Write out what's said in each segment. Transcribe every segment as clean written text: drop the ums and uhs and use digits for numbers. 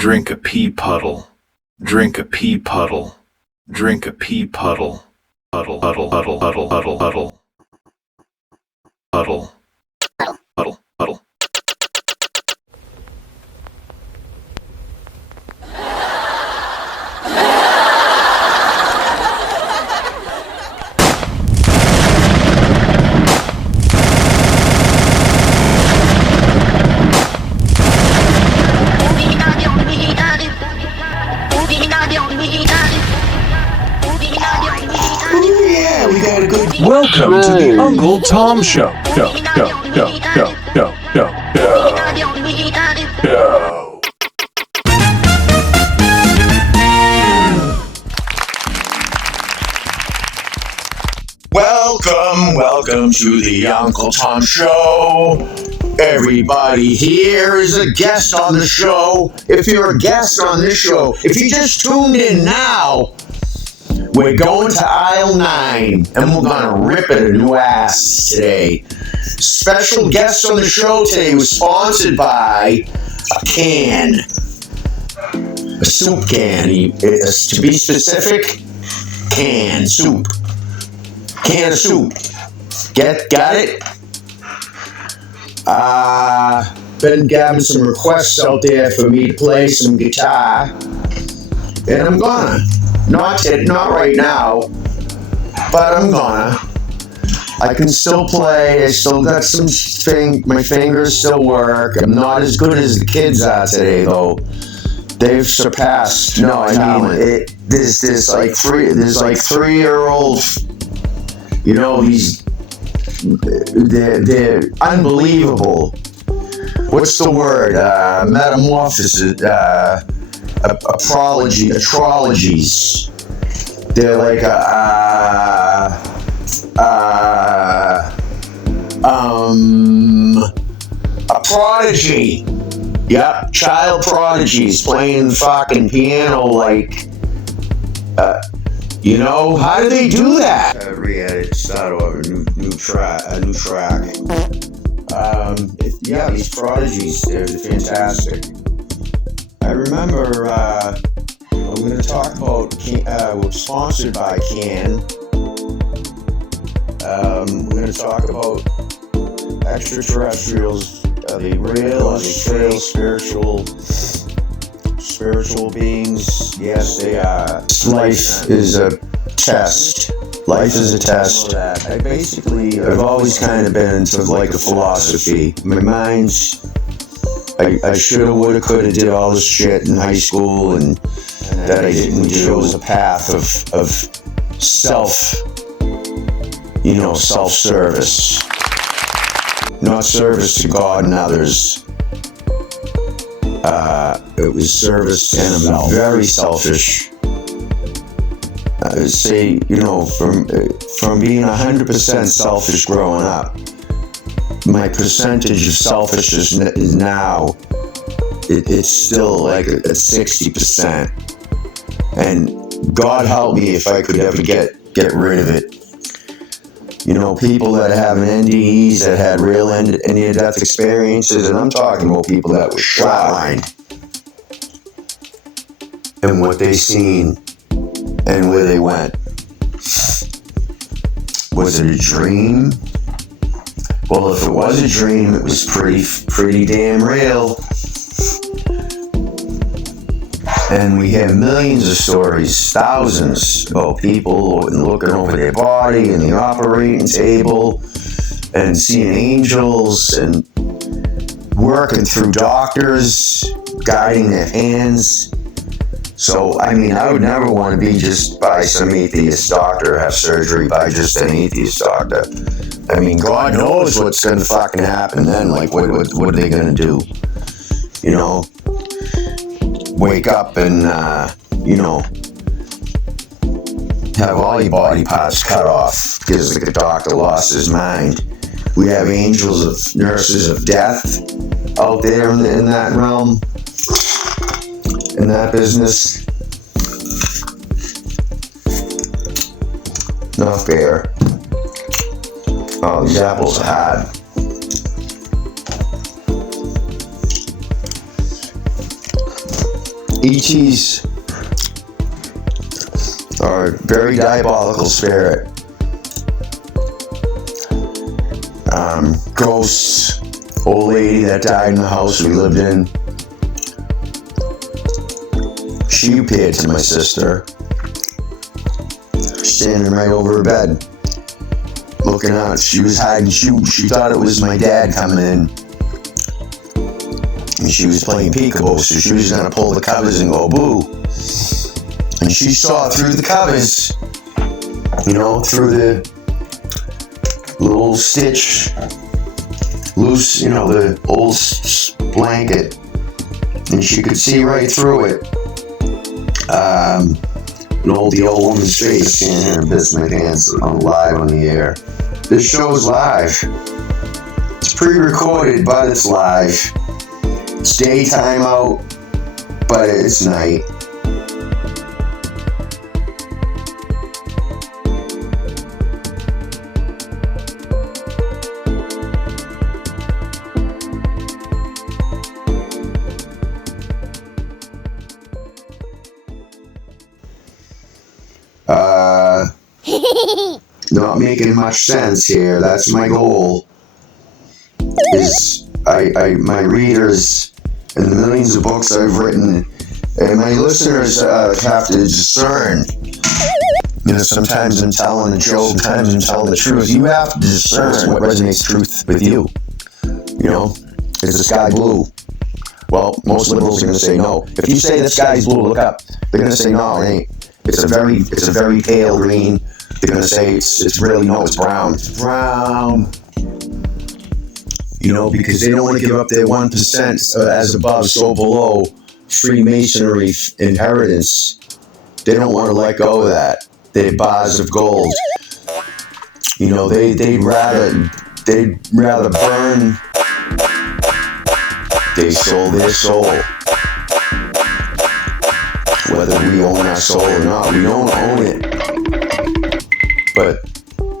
Drink a pea puddle. Drink a pea puddle. Drink a pea puddle. Puddle, puddle, puddle, puddle, puddle, puddle. Puddle. Puddle, puddle. Welcome to the Uncle Tom Show. Welcome to the Uncle Tom Show. Everybody here is a guest on the show. If you're a guest on this show, if you just tuned in now, we're going to aisle 9, and we're going to rip it a new ass today. Special guest on the show today was sponsored by a can. A soup can. To be specific, can. Soup. Can of soup. Got it? Been getting some requests out there for me to play some guitar. And I'm gonna. Not right now, but I'm gonna. I can still play. I still got my fingers still work. I'm not as good as the kids are today, though. They've surpassed. No, I mean, there's like 3-year-old. You know, they're unbelievable. What's the word? Metamorphosis. Atrologies. They're like a prodigy. Yep, child prodigies playing fucking piano like, how do they do that? Re-edit, start over, new track. These prodigies, they're fantastic. I remember, I'm going to talk about, we're sponsored by Can. We're going to talk about extraterrestrials. Are they real? Are they fake? Spiritual beings? Yes, they are. Life is a test. Life is a test. I've always kind of been into like a philosophy. My mind's... I shoulda, woulda, coulda did all this shit in high school, and that I didn't. Chose a path of self-service, not service to God and others. It was service to myself. Very selfish. I would say, from being 100% selfish growing up. My percentage of selfishness is now, it's still like a 60%. And God help me if I could ever get rid of it. People that have NDEs, that had real near-death experiences, and I'm talking about people that were flatlined. And what they seen and where they went. Was it a dream? Well, if it was a dream, it was pretty damn real. And we have millions of stories, thousands, about people looking over their body and the operating table and seeing angels and working through doctors, guiding their hands. So, I would never want to be just by some atheist doctor, have surgery by just an atheist doctor. God knows what's going to fucking happen then. Like, what are they going to do? Wake up and, have all your body parts cut off because the doctor lost his mind. We have nurses of death out there in that realm, in that business. Not fair. Oh, these apples are hard. ETs are a very diabolical spirit. Ghosts, old lady that died in the house we lived in. She appeared to my sister, standing right over her bed, looking out. She was hiding. She thought it was my dad coming in. And she was playing peekaboo, so she was gonna pull the covers and go boo. And she saw through the covers, through the little stitch, loose, the old blanket, and she could see right through it. The old woman's face. I can't hear her piss my pants live on the air. This show is live. It's pre-recorded, but it's live. It's daytime out, but it's night. Not making much sense here. That's my goal. Is my readers and the millions of books I've written and my listeners have to discern. Sometimes I'm telling a joke, sometimes I'm telling the truth. You have to discern what resonates truth with you. Is the sky blue? Well, most liberals are going to say no. If you say the sky's blue, look up. They're going to say no, it ain't. It's a very pale green. They're going to say it's really, no, it's brown. It's brown. Because they don't want to give up their 1% as above, so below Freemasonry inheritance. They don't want to let go of that. Their bars of gold. They'd rather burn. They sold their soul. Whether we own our soul or not, we don't own it. But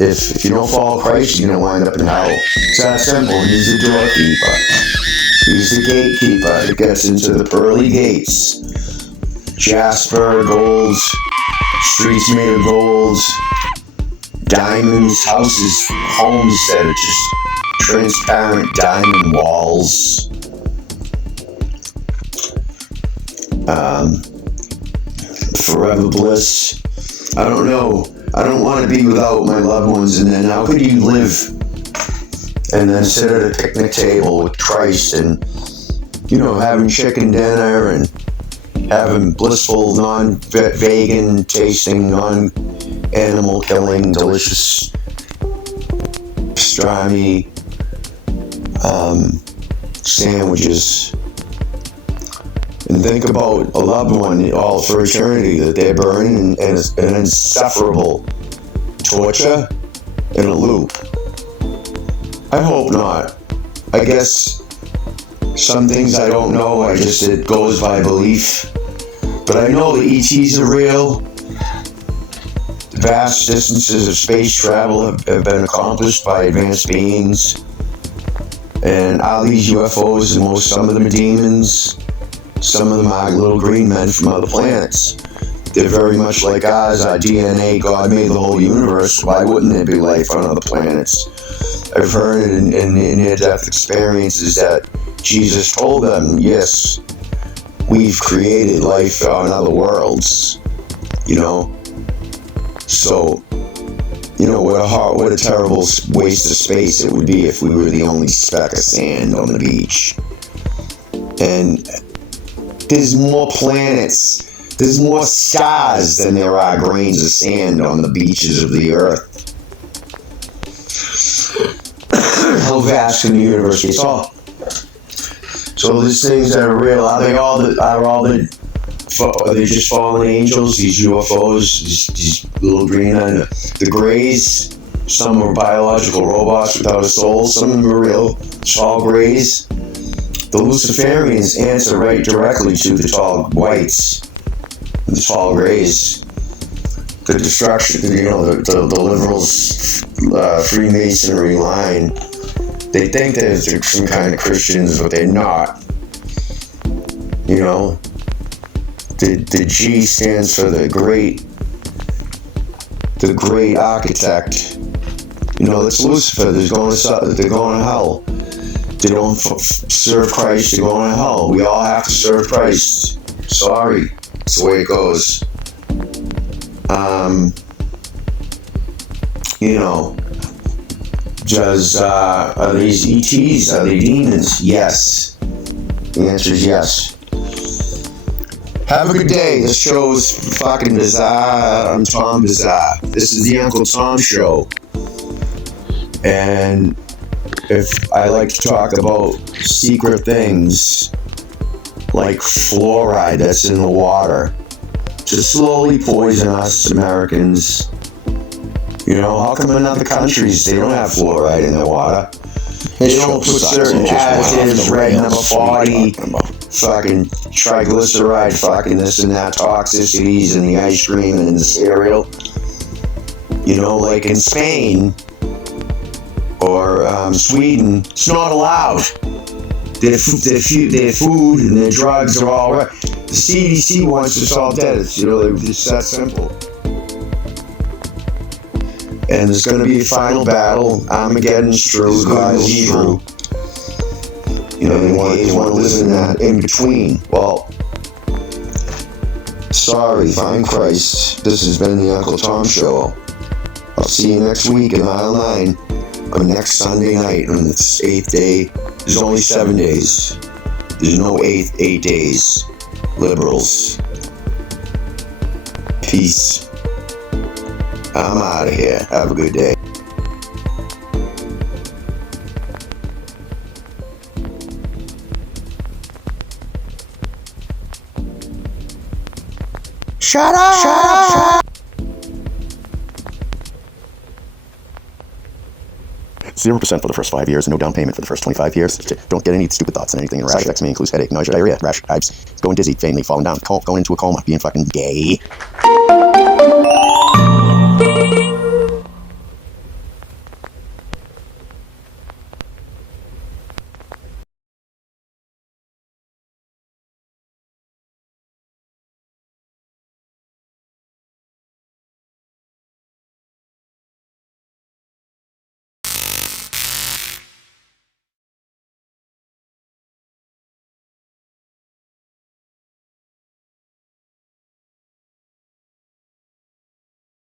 if you don't follow Christ, you're going to wind up in hell. It's that simple. He's the doorkeeper. He's the gatekeeper that gets into the pearly gates. Jasper, gold, streets made of gold, diamonds, houses, homes that are just transparent diamond walls. Forever bliss. I don't know. I don't want to be without my loved ones, and then how could you live and then sit at a picnic table with Christ and, having chicken dinner and having blissful, non-vegan tasting, non-animal killing, delicious pastrami sandwiches. And think about a loved one all for eternity that they're burning and an insufferable torture in a loop. I hope not. I guess some things I don't know. It goes by belief. But I know the ETs are real. The vast distances of space travel have been accomplished by advanced beings. And all these UFOs, and some of them are demons. Some of them are little green men from other planets. They're very much like ours, our DNA. God made the whole universe. Why wouldn't there be life on other planets? I've heard in near-death experiences that Jesus told them, yes, we've created life on other worlds. So, what a terrible waste of space it would be if we were the only speck of sand on the beach. And there's more planets, there's more stars than there are grains of sand on the beaches of the earth. How vast can the universe be? So these things that are real, are they just fallen angels, these UFOs, these little green men, the Greys? Some are biological robots without a soul, some of them are real tall Greys. The Luciferians answer right directly to the tall whites, the tall Greys. The destruction, the liberals' Freemasonry line. They think they're some kind of Christians, but they're not. The G stands for the great architect. You know, that's Lucifer. They're going to hell. They don't serve Christ. They're going to hell. We all have to serve Christ. Sorry, it's the way it goes. You know, are these ETs? Are they demons? Yes. The answer is yes. Have a good day. This show's fucking bizarre. I'm Tom Bizarre. This is the Uncle Tom Show. And if I like to talk about secret things like fluoride that's in the water to slowly poison us Americans. You know, how come in other countries they don't have fluoride in their water? They don't put certain additives, red number 40, fucking triglyceride, fucking this and that, toxicities in the ice cream and in the cereal. You know, like in Spain or Sweden, it's not allowed. Their food and their drugs are all right. The CDC wants us all dead. It's that simple. And there's going to be a final battle. Armageddon's true. God's true. You know, they want to listen to that in between. Well, sorry, find Christ. This has been the Uncle Tom Show. I'll see you next week in Mile 9 on next Sunday night on this 8th day. There's only 7 days. There's no 8 days. Liberals. Peace. I'm out of here. Have a good day. Shut up! 0% for the first 5 years and no down payment for the first 25 years. Don't get any stupid thoughts and anything. Side effects may include headache, nausea, diarrhea, rash, hives, going dizzy, faintly, falling down, going into a coma, being fucking gay.